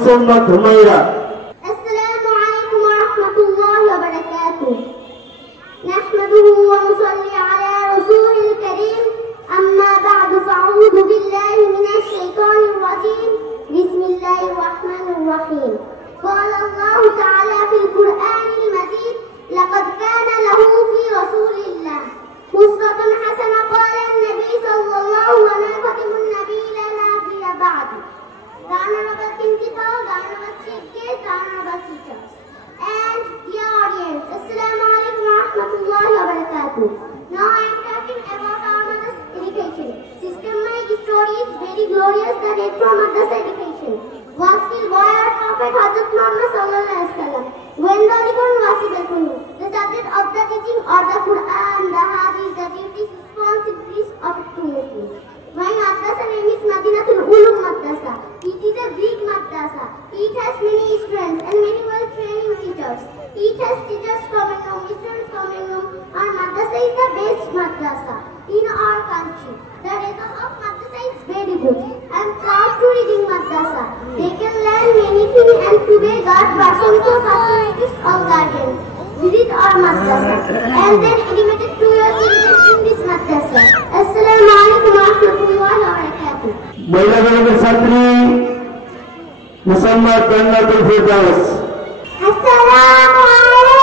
মোসাম্মদ হুমায়রা। আসসালামু আলাইকুম ওয়া রাহমাতুল্লাহি ওয়া বারাকাতুহু। নাহমাদুহু ওয়া নুসাল্লি আলা রাসূলিল কারীম। আম্মা বা'দু ফাআউযু বিল্লাহি মিনাশ শাইতানির রাজীম। বিসমিল্লাহির রাহমানির রাহিম। قال الله تعالى في القرآن المجيد لقد كان له في رسول الله أسوة حسنة. قال النبي صلى الله عليه وسلم النبي لا نبي بعد. The Honorable Principal, the Honorable Chief Guest, the Honorable Teachers, and dear audience, Assalamu alaikum wa rahmatullahi wa barakatuh. Now I am talking about our mother's education. Systematic story is very glorious, the death from mother's education. Was still boy our Prophet Hazrat Muhammad sallallahu alaihi wasallam. When the Quran was revealed, the subject of the teaching or the Quran, the Hadith, the duties, responsibilities of it to Muslims. My madrasa name is Madinatul Ulum Madrasa. It is a Greek madrasa. It has many students and many well-trained teachers. It has teachers from England, students from England. Our madrasa is the best madrasa in our country. The result of madrasa is very good. I am proud to read in madrasa. They can learn many things and today God Vasanto facilities of guardians. Visit our madrasa and then educated to your children in this madrasa. Assalamu alaikum wa rahmatullahi wa barakatuh. মহিলা বিভাগের ছাত্রী মোসাম্মদ জান্নাতুল ফেরদাউস। Assalamu alaikum.